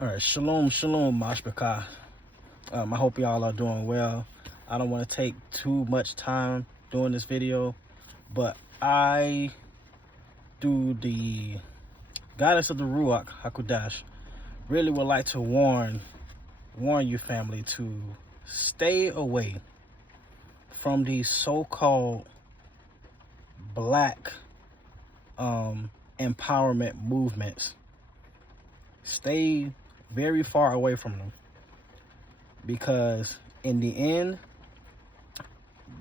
All right, shalom, shalom, mashbaka. I hope y'all are doing well. I don't want to take too much time doing this video, but I do the guidance of the Ruach Hakodash. Really would like to warn you, family, to stay away from these so-called black empowerment movements. Stay very far away from them, because in the end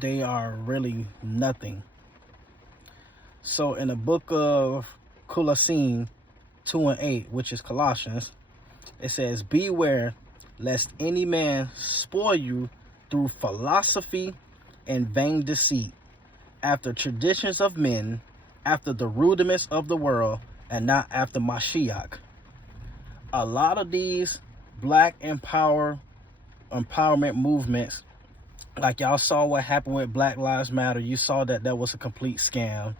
they are really nothing. So in the book of Colossians 2:8, which is Colossians, it says, beware lest any man spoil you through philosophy and vain deceit, after traditions of men, after the rudiments of the world, and not after Mashiach. A lot of these black empowerment movements, like y'all saw what happened with Black Lives Matter, you saw that was a complete scam.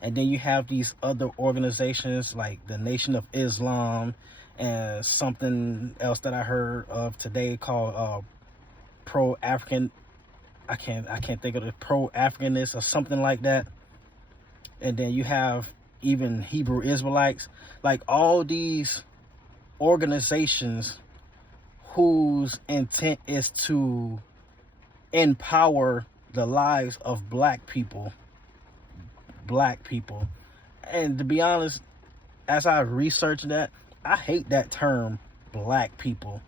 And then you have these other organizations like the Nation of Islam and something else that I heard of today called pro-African. I can't think of the pro-Africanist or something like that. And then you have even Hebrew Israelites, like all these organizations whose intent is to empower the lives of black people. And to be honest, as I researched that, I hate that term, black people.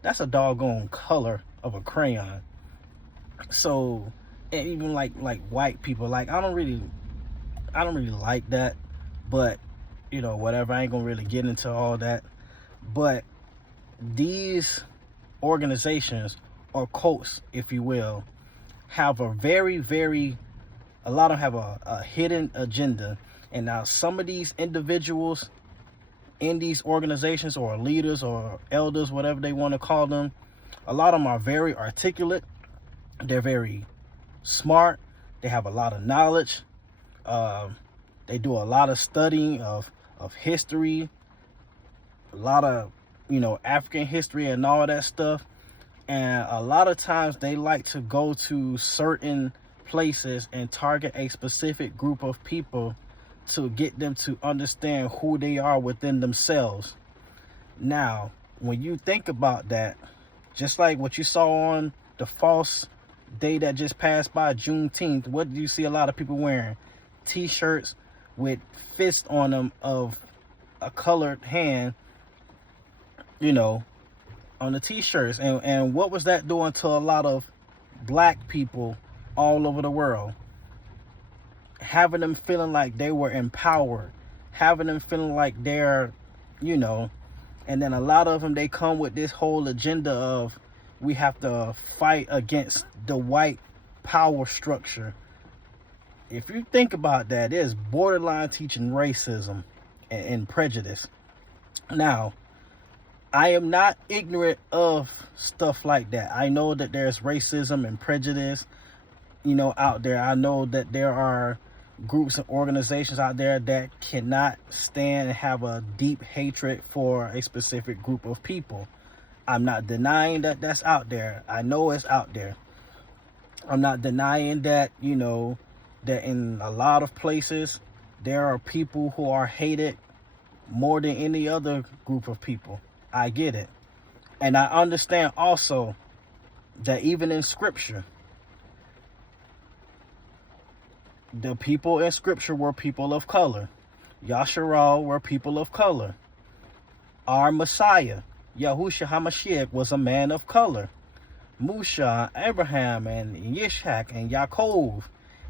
That's a doggone color of a crayon. So, and even like white people, like I don't really like that, but you know, whatever, I ain't gonna really get into all that. But these organizations, or cults if you will, have a a lot of them have a hidden agenda. And now some of these individuals in these organizations, or leaders or elders, whatever they want to call them, a lot of them are very articulate, they're very smart, they have a lot of knowledge, they do a lot of studying of history, a lot of, you know, African history and all that stuff. And a lot of times they like to go to certain places and target a specific group of people to get them to understand who they are within themselves. Now, when you think about that, just like what you saw on the false day that just passed by, Juneteenth, what do you see a lot of people wearing? T-shirts with fists on them of a colored hand, you know, on the t-shirts. And what was that doing to a lot of black people all over the world? Having them feeling like they were empowered, having them feeling like they're, you know. And then a lot of them, they come with this whole agenda of, we have to fight against the white power structure. If you think about that, it's borderline teaching racism and prejudice. Now, I am not ignorant of stuff like that. I know that there's racism and prejudice, you know, out there. I know that there are groups and organizations out there that cannot stand and have a deep hatred for a specific group of people. I'm not denying that that's out there. I know it's out there. I'm not denying that, you know, that in a lot of places there are people who are hated more than any other group of people. I get it. And I understand also that even in scripture, the people in scripture were people of color. Yasharal were people of color. Our Messiah, Yahushua HaMashiach, was a man of color. Musha, Abraham, and Yishak, and Yaakov,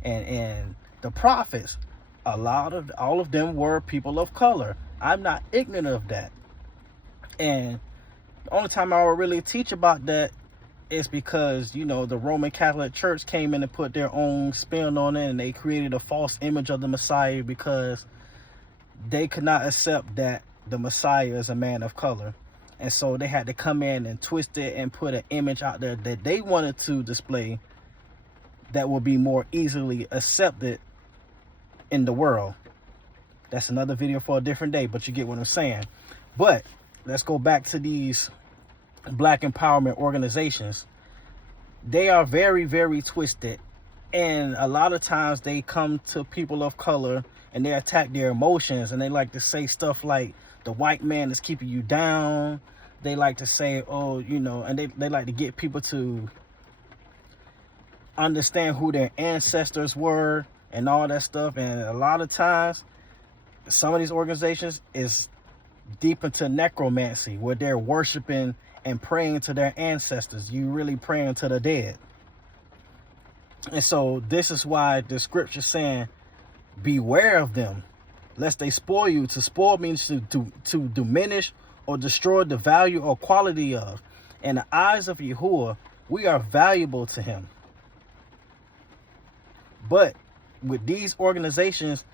and the prophets, all of them were people of color. I'm not ignorant of that. And the only time I will really teach about that is because, you know, the Roman Catholic Church came in and put their own spin on it, and they created a false image of the Messiah because they could not accept that the Messiah is a man of color. And so they had to come in and twist it and put an image out there that they wanted to display that will be more easily accepted in the world. That's another video for a different day, but you get what I'm saying. But let's go back to these black empowerment organizations. They are very, very twisted. And a lot of times they come to people of color and they attack their emotions, and they like to say stuff like the white man is keeping you down. They like to say, oh, you know, and they like to get people to understand who their ancestors were and all that stuff. And a lot of times some of these organizations is deep into necromancy, where they're worshiping and praying to their ancestors. You really praying to the dead. And so this is why the scripture saying, beware of them, lest they spoil you. To spoil means to diminish or destroy the value or quality of. In the eyes of Yahuah, we are valuable to him. But with these organizations,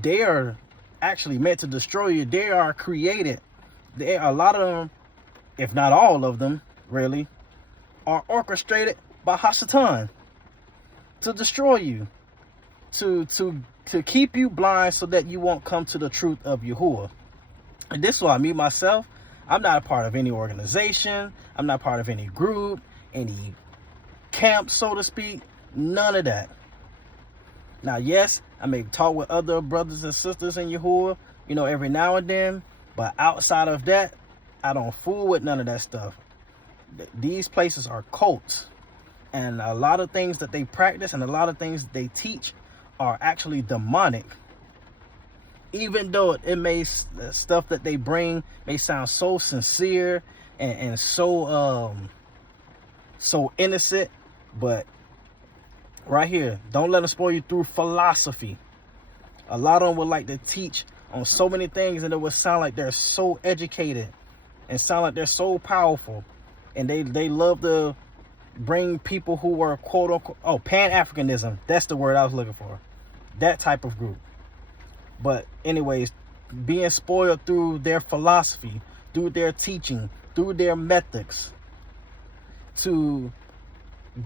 they are actually meant to destroy you. They are created. A lot of them, if not all of them, really, are orchestrated by HaSatan to destroy you, to keep you blind so that you won't come to the truth of Yahuah. And this is why me, myself, I'm not a part of any organization. I'm not part of any group, any camp, so to speak. None of that. Now, yes, I may talk with other brothers and sisters in Yahuah, you know, every now and then. But outside of that, I don't fool with none of that stuff. These places are cults. And a lot of things that they practice and a lot of things that they teach are actually demonic. Even though it may, stuff that they bring may sound so sincere and so innocent, but right here, don't let them spoil you through philosophy. A lot of them would like to teach on so many things, and it would sound like they're so educated and sound like they're so powerful. And they love to bring people who were quote unquote, Pan-Africanism. That's the word I was looking for. That type of group. But anyways, being spoiled through their philosophy, through their teaching, through their methods, to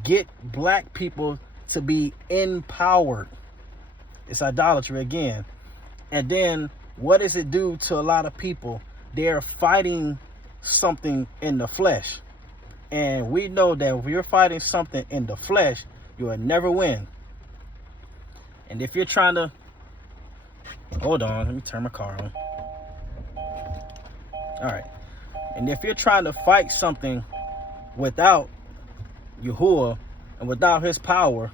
get black people to be empowered. It's idolatry again. And then what does it do to a lot of people? They're fighting something in the flesh. And we know that if you're fighting something in the flesh, you will never win. And if you're trying to, hold on, let me turn my car on. All right. And if you're trying to fight something without Yahuah and without his power,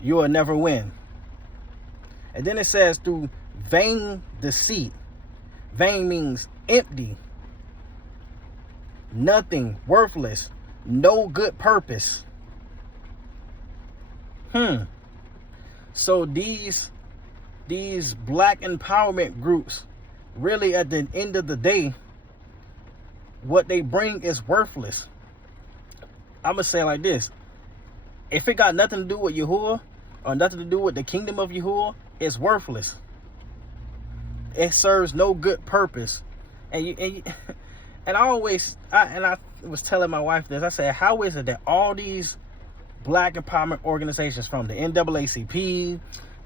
you will never win. And then it says through vain deceit. Vain means empty, nothing, worthless, no good purpose. So these black empowerment groups, really at the end of the day, what they bring is worthless. I'm gonna say it like this: if it got nothing to do with Yahuah or nothing to do with the kingdom of Yahuah, it's worthless. It serves no good purpose. And I was telling my wife this. I said, how is it that all these black empowerment organizations, from the NAACP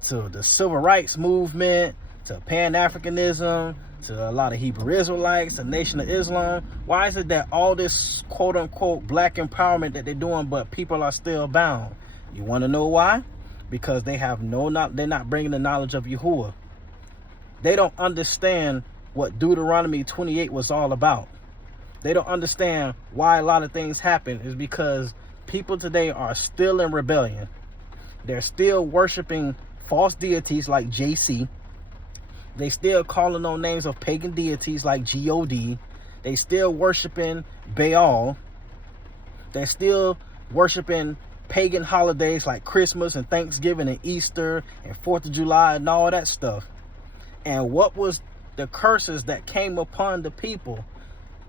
to the civil rights movement to Pan-Africanism to a lot of Hebrew Israelites, the Nation of Islam, why is it that all this quote unquote black empowerment that they're doing, but people are still bound? You want to know why? Because they have they're not bringing the knowledge of Yahuah. They don't understand what Deuteronomy 28 was all about. They don't understand why a lot of things happen. Is because people today are still in rebellion. They're still worshiping false deities like JC. They still calling on names of pagan deities like God. They still worshiping Baal. They're still worshiping pagan holidays like Christmas and Thanksgiving and Easter and 4th of July and all that stuff. And what was the curses that came upon the people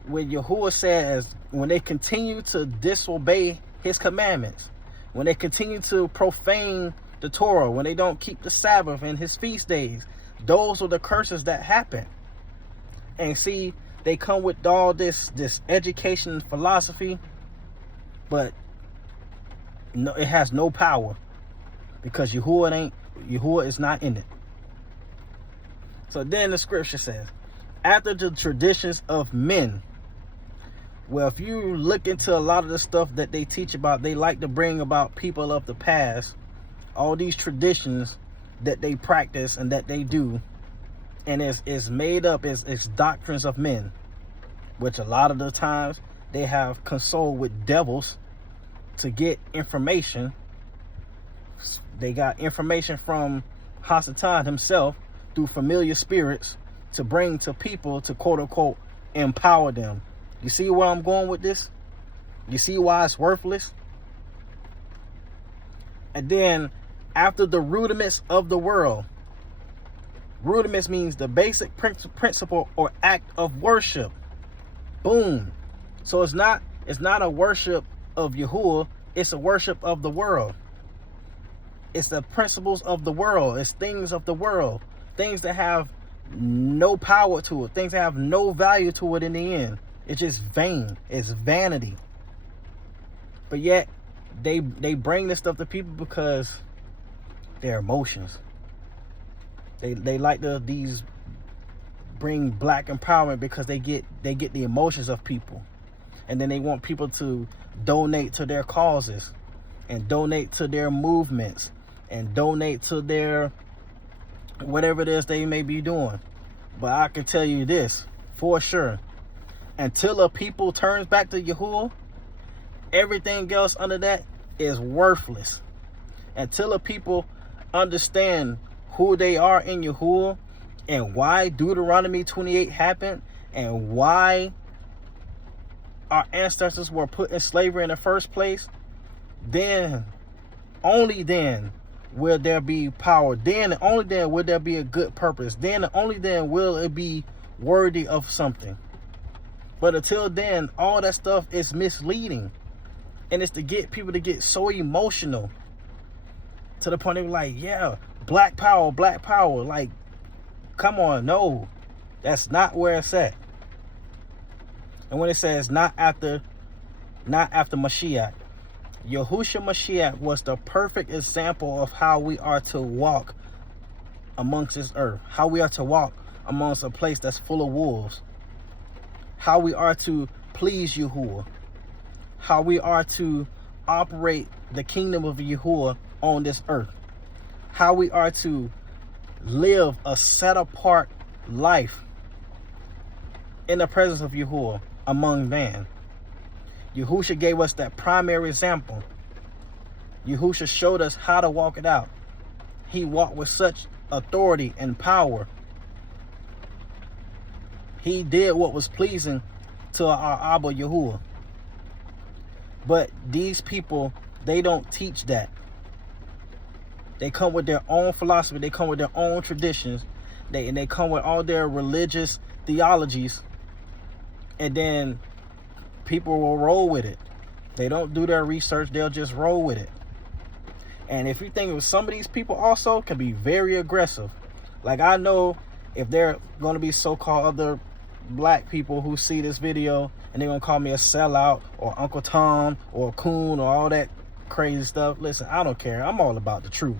when Yahuah says, when they continue to disobey his commandments, when they continue to profane the Torah, when they don't keep the Sabbath and his feast days, those are the curses that happen. And see, they come with all this education and philosophy, but no, it has no power, because Yahuah is not in it. So then the scripture says, after the traditions of men. Well, if you look into a lot of the stuff that they teach about, they like to bring about people of the past, all these traditions that they practice and that they do, and it's made up, it's doctrines of men, which a lot of the times they have consulted with devils to get information. They got information from HaSatan himself through familiar spirits to bring to people to quote unquote empower them. You see where I'm going with this? You see why it's worthless? And then after the rudiments of the world, rudiments means the basic principle or act of worship. Boom. So it's not a worship of Yahuah, it's a worship of the world. It's the principles of the world. It's things of the world. Things that have no power to it. Things that have no value to it in the end. It's just vain. It's vanity. But yet, they bring this stuff to people because their emotions. They like these bring black empowerment because they get the emotions of people. And then they want people to donate to their causes and donate to their movements and donate to their whatever it is they may be doing. But I can tell you this for sure. Until a people turns back to Yahuah, everything else under that is worthless. Until a people understand who they are in Yahuah and why Deuteronomy 28 happened and why our ancestors were put in slavery in the first place, then, only then, will there be power. Then, only then will there be a good purpose. Then, only then will it be worthy of something. But until then, all that stuff is misleading. And it's to get people to get so emotional to the point of like, yeah, black power, black power. Like, come on, no. That's not where it's at. And when it says not after Mashiach, Yahushua Mashiach was the perfect example of how we are to walk amongst this earth. How we are to walk amongst a place that's full of wolves. How we are to please Yahuah. How we are to operate the kingdom of Yahuah on this earth. How we are to live a set apart life in the presence of Yahuah among man. Yahushua gave us that primary example. Yahushua showed us how to walk it out. He walked with such authority and power. He did what was pleasing to our Abba Yahuah. But these people, they don't teach that. They come with their own philosophy. They come with their own traditions. They come with all their religious theologies. And then people will roll with it. They don't do their research. They'll just roll with it. And if you think of some of these people also can be very aggressive. Like I know if they're going to be so-called other black people who see this video and they're going to call me a sellout or Uncle Tom or a coon or all that crazy stuff. Listen, I don't care. I'm all about the truth.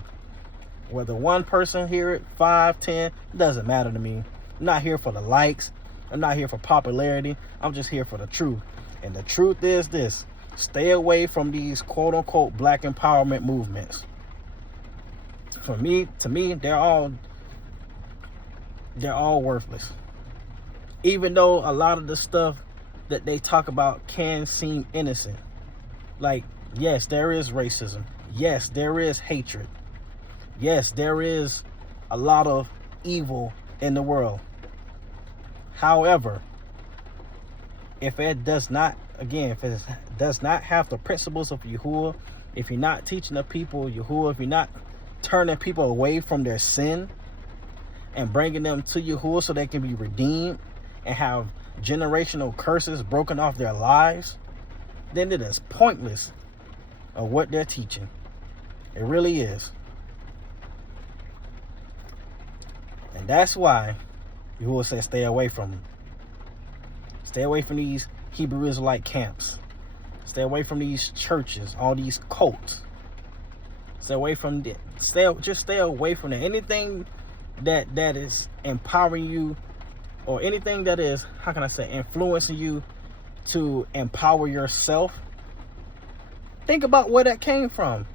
Whether one person hear it, 5, 10, it doesn't matter to me. I'm not here for the likes. I'm not here for popularity. I'm just here for the truth. And the truth is this. Stay away from these quote-unquote black empowerment movements. To me, they're all worthless. Even though a lot of the stuff that they talk about can seem innocent. Like, yes, there is racism. Yes, there is hatred. Yes, there is a lot of evil in the world. However, if it does not have the principles of Yahuah, if you're not teaching the people Yahuah, if you're not turning people away from their sin and bringing them to Yahuah so they can be redeemed and have generational curses broken off their lives, then it is pointless of what they're teaching. It really is. And that's why Yahuah says stay away from them. Stay away from these Hebrew Israelite camps. Stay away from these churches, all these cults. Stay away from them. Stay away from them. Anything that is empowering you or anything that is, how can I say, influencing you to empower yourself, think about where that came from.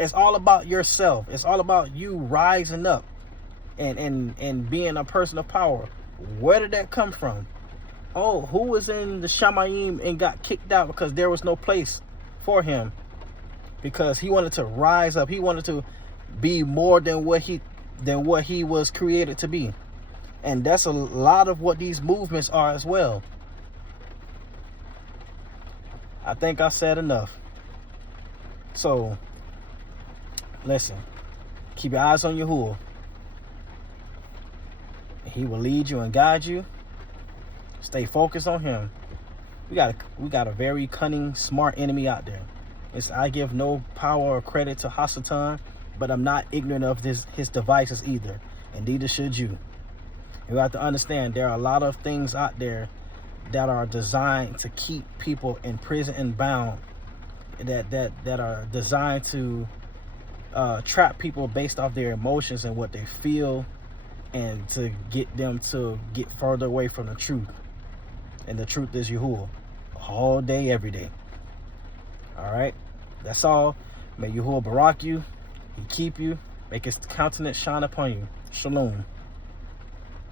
It's all about yourself. It's all about you rising up and being a person of power. Where did that come from? Oh, who was in the Shamayim and got kicked out because there was no place for him? Because he wanted to rise up. He wanted to be more than what he was created to be. And that's a lot of what these movements are as well. I think I said enough. So, listen. Keep your eyes on Yahuah. He will lead you and guide you. Stay focused on him. We got a very cunning, smart enemy out there. I give no power or credit to HaSatan, but I'm not ignorant of his devices either. And neither should you. You have to understand there are a lot of things out there that are designed to keep people in prison and bound, that are designed to trap people based off their emotions and what they feel, and to get them to get further away from the truth. And the truth is Yahuah, all day, every day. All right, that's all. May Yahuah barak you, he keep you, make his countenance shine upon you. Shalom.